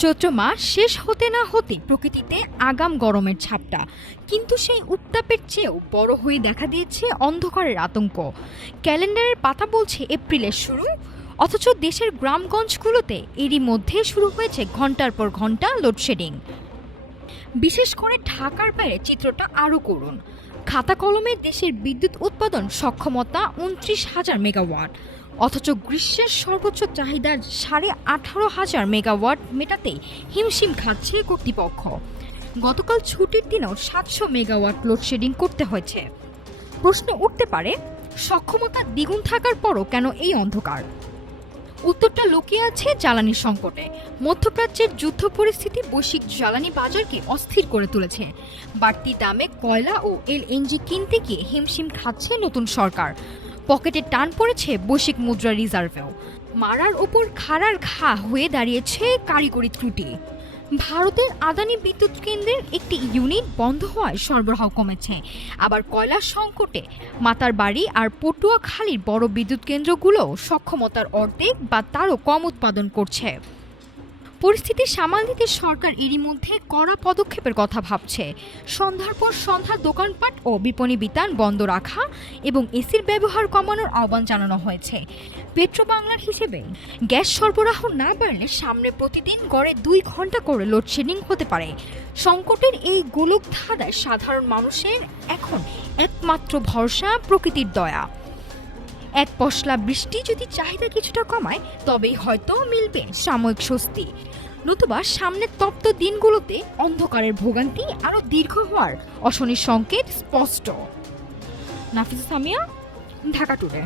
চৈত্র মাস শেষ হতে না হতে প্রকৃতিতে আগাম গরমের ছাপটা, কিন্তু সেই উত্তাপের চেয়েও বড় হয়ে দেখা দিয়েছে অন্ধকারের আতঙ্ক। ক্যালেন্ডারের পাতা বলছে এপ্রিলের শুরু, অথচ দেশের গ্রামগঞ্জগুলোতে এরই মধ্যে শুরু হয়েছে ঘন্টার পর ঘন্টা লোডশেডিং। বিশেষ করে ঢাকার বাইরে চিত্রটা আরও করুন। খাতা কলমে দেশের বিদ্যুৎ উৎপাদন সক্ষমতা ২৯,০০০ মেগাওয়াট, অথচ গ্রীষ্মের সর্বোচ্চ চাহিদার ১৮,৫০০ মেগাওয়াট মেটাতেই হিমশিম খাচ্ছে কর্তৃপক্ষ। গতকাল ছুটির দিনেও ৭০০ মেগাওয়াট লোডশেডিং করতে হয়েছে। প্রশ্ন উঠতে পারে, সক্ষমতা দ্বিগুণ থাকার পরও কেন এই অন্ধকার? উত্তরটা লুকিয়ে আছে জ্বালানি সংকটে। মধ্যপ্রাচ্যের যুদ্ধ পরিস্থিতি বৈশ্বিক জ্বালানি বাজারকে অস্থির করে তুলেছে। বাড়তি দামে কয়লা ও এলএনজি কিনতে গিয়ে হিমশিম খাচ্ছে নতুন সরকার। পকেটে টান পড়েছে বৈশ্বিক মুদ্রা রিজার্ভেও। মারার ওপর খাড়ার ঘা হয়ে দাঁড়িয়েছে কারিগরি ত্রুটি। ভারতের আদানি বিদ্যুৎ কেন্দ্রের একটি ইউনিট বন্ধ হওয়ায় সরবরাহ কমেছে। আবার কয়লার সংকটে মাতারবাড়ি আর পটুয়াখালীর বড় বিদ্যুৎ কেন্দ্রগুলোও সক্ষমতার অর্ধেক বা তারও কম উৎপাদন করছে। পরিস্থিতি সামাল দিতে সরকার এরই মধ্যে কড়া পদক্ষেপের কথা ভাবছে। সন্ধ্যার পর সন্ধ্যার দোকানপাট ও বিপণী বিতান বন্ধ রাখা এবং এসির ব্যবহার কমানোর আহ্বান জানানো হয়েছে। পেট্রোবাংলার হিসেবে গ্যাস সরবরাহ না বাড়লে সামনে প্রতিদিন গড়ে ২ ঘন্টা করে লোডশেডিং হতে পারে। সংকটের এই গোলক ধাঁধায় সাধারণ মানুষের এখন একমাত্র ভরসা প্রকৃতির দয়া। এক পশলা বৃষ্টি যদি চাহিদা কিছুটা কমায়, তবেই হয়তো মিলবে সাময়িক স্বস্তি। নতুবা সামনের তপ্ত দিনগুলোতে অন্ধকারের ভোগান্তি আরও দীর্ঘ হওয়ার অশনির সংকেত স্পষ্ট। নাফিসা সামিয়া, ঢাকা টুডে।